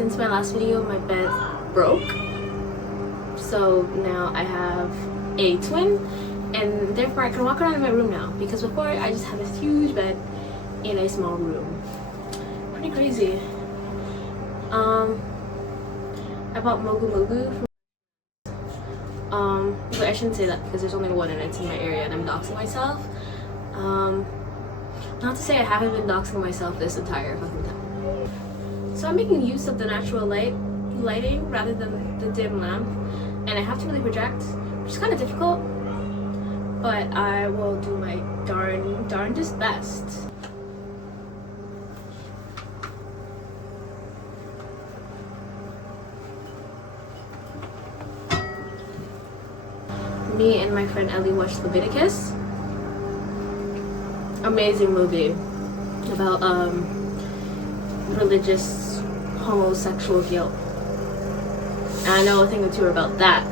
Since my last video, my bed broke. So now I have a twin, and therefore I can walk around in my room now. Because before, I just had this huge bed in a small room. Pretty crazy. I bought Mogu Mogu. But I shouldn't say that because there's only one and it's in my area and I'm doxing myself. Not to say I haven't been doxing myself this entire fucking time. So I'm making use of the natural lighting rather than the dim lamp, and I have to really project, which is kind of difficult, but I will do my darndest best. Me and my friend Ellie watched Leviticus. Amazing movie about religious homosexual guilt. And I know a thing or two about that.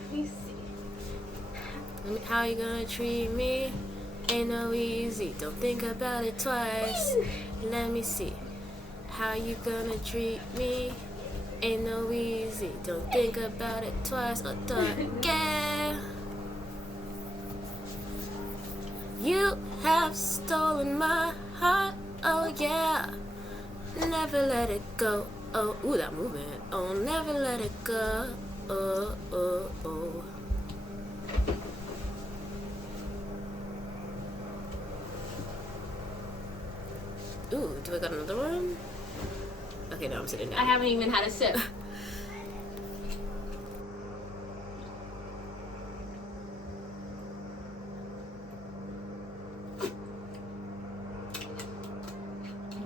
Let me see. How you gonna treat me? Ain't no easy, don't think about it twice. Let me see. How you gonna treat me? Ain't no easy, don't think about it twice. Oh, yeah. You have stolen my heart, oh yeah. Never let it go. Oh, ooh, that movement. Oh, never let it go. Oh, oh, oh. Ooh, do I got another one? Okay, no, I'm sitting down. I haven't even had a sip.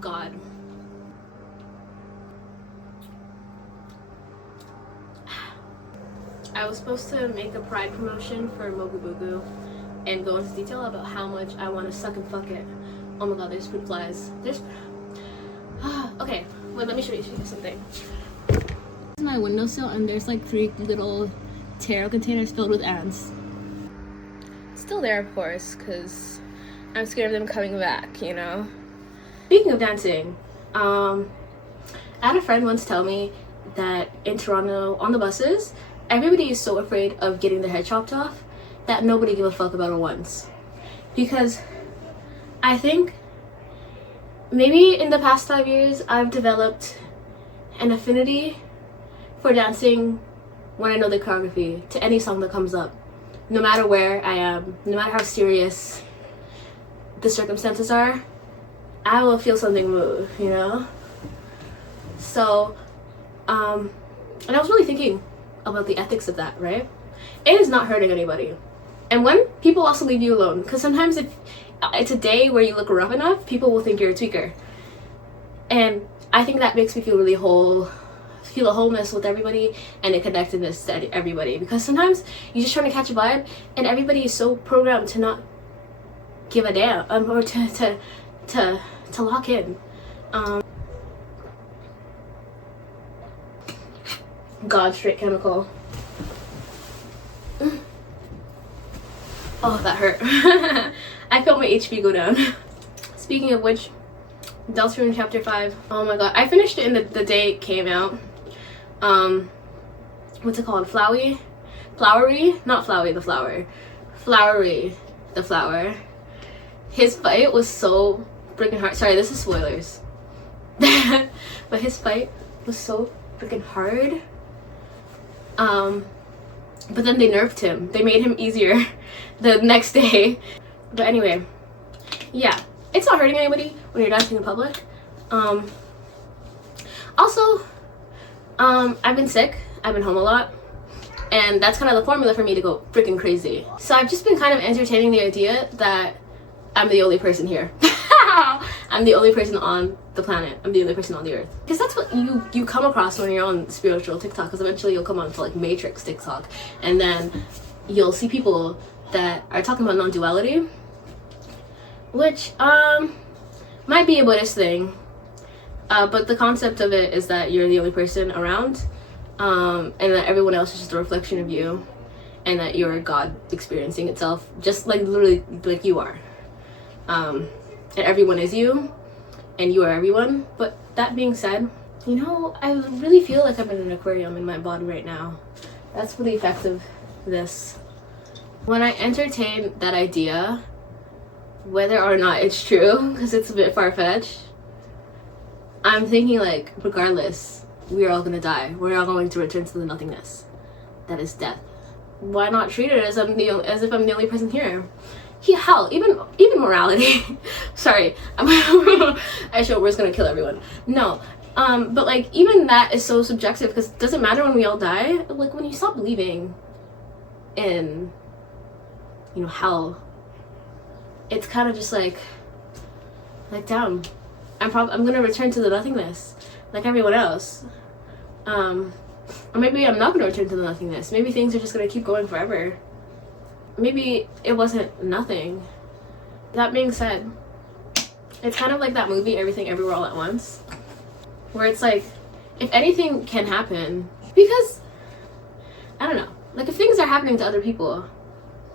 God. I was supposed to make a pride promotion for Mogu Mogu and go into detail about how much I want to suck and fuck it. Oh my god, there's fruit flies. Okay, wait, let me show you something. This is my windowsill, and there's like 3 little taro containers filled with ants. Still there, of course, because I'm scared of them coming back, you know? Speaking of dancing, I had a friend once tell me that in Toronto, on the buses, everybody is so afraid of getting their head chopped off that nobody give a fuck about it once. Because I think maybe in the past 5 years I've developed an affinity for dancing when I know the choreography to any song that comes up. No matter where I am, no matter how serious the circumstances are, I will feel something move, you know? So, and I was really thinking about the ethics of that, right? It is not hurting anybody. And when people also leave you alone, because sometimes if it's a day where you look rough enough, people will think you're a tweaker. And I think that makes me feel really feel a wholeness with everybody and a connectedness to everybody. Because sometimes you're just trying to catch a vibe and everybody is so programmed to not give a damn, or to lock in. God, straight chemical. Oh, that hurt. I felt my HP go down. Speaking of which, Deltarune chapter 5. Oh my god, I finished it in the day it came out. What's it called? Flowery? Not Flowey, the flower. Flowery, the flower. His fight was so freaking hard. Sorry, this is spoilers. But his fight was so freaking hard. But then they nerfed him. They made him easier the next day. But anyway, yeah, it's not hurting anybody when you're dancing in public. Also, I've been sick. I've been home a lot. And that's kind of the formula for me to go freaking crazy. So I've just been kind of entertaining the idea that I'm the only person here. I'm the only person on the planet. I'm the only person on the earth. Because that's what you come across when you're on spiritual TikTok. Because eventually you'll come on to like Matrix TikTok. And then you'll see people that are talking about non-duality. Which, might be a Buddhist thing. But the concept of it is that you're the only person around, and that everyone else is just a reflection of you, and that you're God experiencing itself, just like literally like you are. And everyone is you, and you are everyone. But that being said, you know, I really feel like I'm in an aquarium in my body right now. That's for the effect of this. When I entertain that idea, whether or not it's true, because it's a bit far-fetched, I'm thinking like, regardless, we are all gonna die. We're all going to return to the nothingness. That is death. Why not treat it as if I'm the only person here? Hell, even morality. Sorry, I sure was gonna kill everyone. No, but like even that is so subjective, because it doesn't matter when we all die. Like when you stop believing in, you know, hell, it's kind of just like damn, I'm gonna return to the nothingness like everyone else. Or maybe I'm not gonna return to the nothingness. Maybe things are just gonna keep going forever. Maybe it wasn't nothing. That being said, it's kind of like that movie Everything Everywhere All at Once, where it's like, if anything can happen, because I don't know, like if things are happening to other people,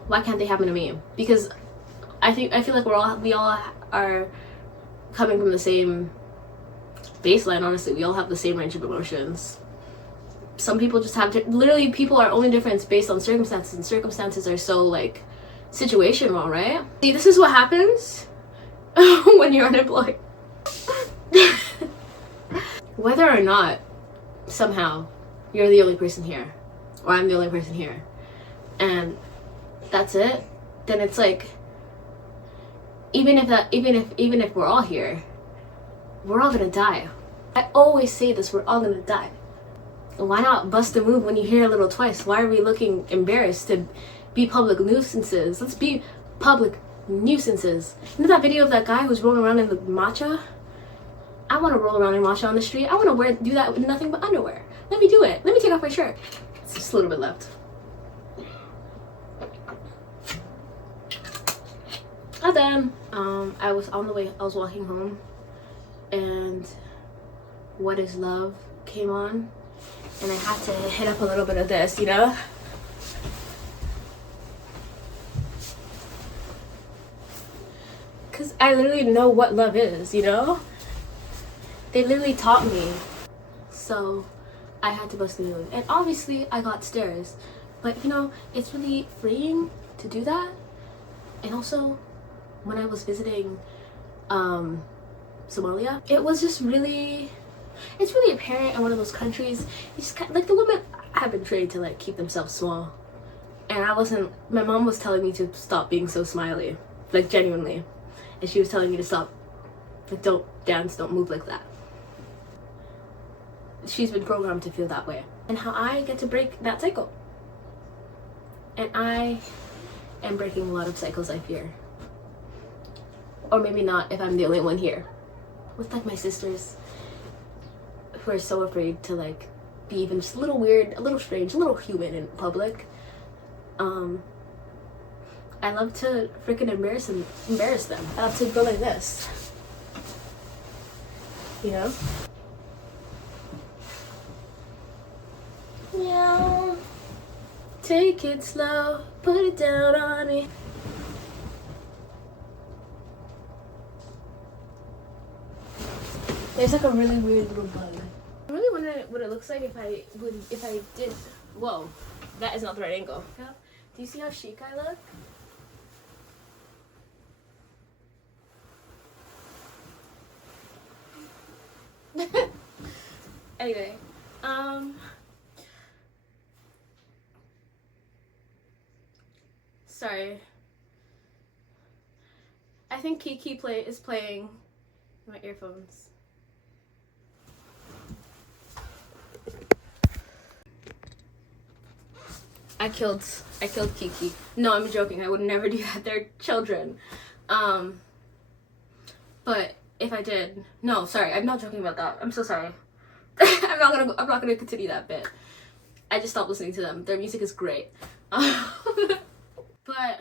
why can't they happen to me? Because I feel like we all are coming from the same baseline. Honestly, we all have the same range of emotions. Some people just have literally, people are only different based on circumstances, and circumstances are so like situational, right? See, this is what happens when you're unemployed. Whether or not somehow you're the only person here, or I'm the only person here, and that's it, then it's like, even if we're all here, we're all gonna die. I always say this, we're all gonna die. Why not bust a move when you hear a little twice? Why are we looking embarrassed to be public nuisances? Let's be public nuisances. You know that video of that guy who's rolling around in the matcha? I want to roll around in matcha on the street. I want to do that with nothing but underwear. Let me do it. Let me take off my shirt. It's just a little bit left. And then I was walking home, and What Is Love came on, and I had to hit up a little bit of this, you know? Because I literally know what love is, you know? They literally taught me. So I had to bust a move. And obviously I got stares. But you know, it's really freeing to do that. And also, when I was visiting Somalia, it was just really, it's really apparent in one of those countries, it's just like the women have been trained to like keep themselves small. And my mom was telling me to stop being so smiley, like genuinely. And she was telling me to stop, like don't dance, don't move like that. She's been programmed to feel that way. And how I get to break that cycle. And I am breaking a lot of cycles, I fear. Or maybe not if I'm the only one here. With like my sisters, who are so afraid to like be even just a little weird, a little strange, a little human in public. I love to freaking embarrass them. I love to go like this. You know? Yeah. Take it slow, put it down on me. There's like a really weird little bug. I'm really wondering what it looks like if I did. Whoa, that is not the right angle. Do you see how chic I look? Anyway, sorry. I think Kiki is playing my earphones. I killed Kiki. No, I'm joking. I would never do that. They're children. But if I did, no, sorry, I'm not joking about that. I'm so sorry. I'm not gonna continue that bit. I just stopped listening to them. Their music is great. But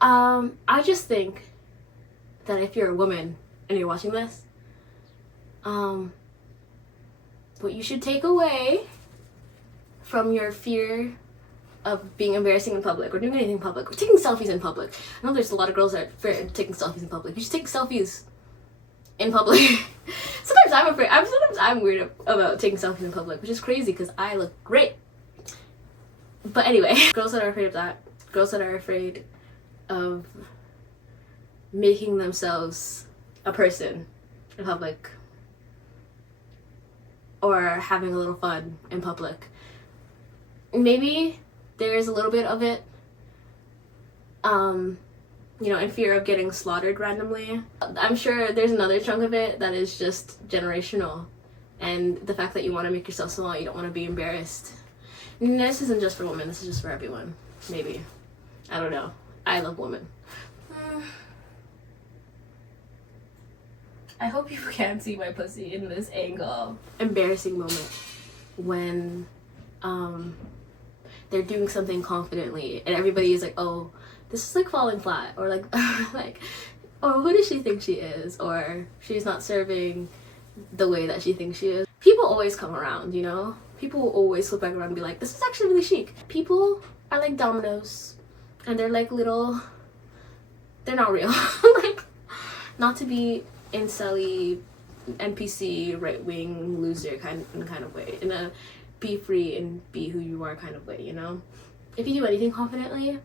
I just think that if you're a woman and you're watching this, What you should take away from your fear of being embarrassing in public or doing anything in public or taking selfies in public. I know there's a lot of girls that are afraid of taking selfies in public. You should take selfies in public. Sometimes I'm afraid. Sometimes I'm weird about taking selfies in public, which is crazy because I look great. But anyway, girls that are afraid of that, girls that are afraid of making themselves a person in public or having a little fun in public. Maybe there's a little bit of it, you know, in fear of getting slaughtered randomly. I'm sure there's another chunk of it that is just generational, and the fact that you want to make yourself small, you don't want to be embarrassed. And this isn't just for women, this is just for everyone. Maybe. I don't know. I love women. I hope you can't see my pussy in this angle. Embarrassing moment when they're doing something confidently and everybody is like, oh, this is like falling flat, or like like, oh, who does she think she is, or she's not serving the way that she thinks she is. People always come around, you know? People will always flip back around and be like, this is actually really chic. People are like dominoes and they're like little, they're not real. Like, not to be incel-y, NPC, right-wing loser kind of way, in a be free and be who you are kind of way, you know? If you do anything confidently,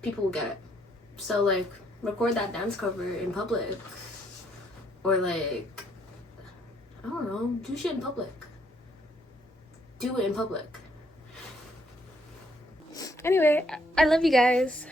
people will get it. So like, record that dance cover in public, or like, I don't know, do shit in public. Do it in public. Anyway, I love you guys.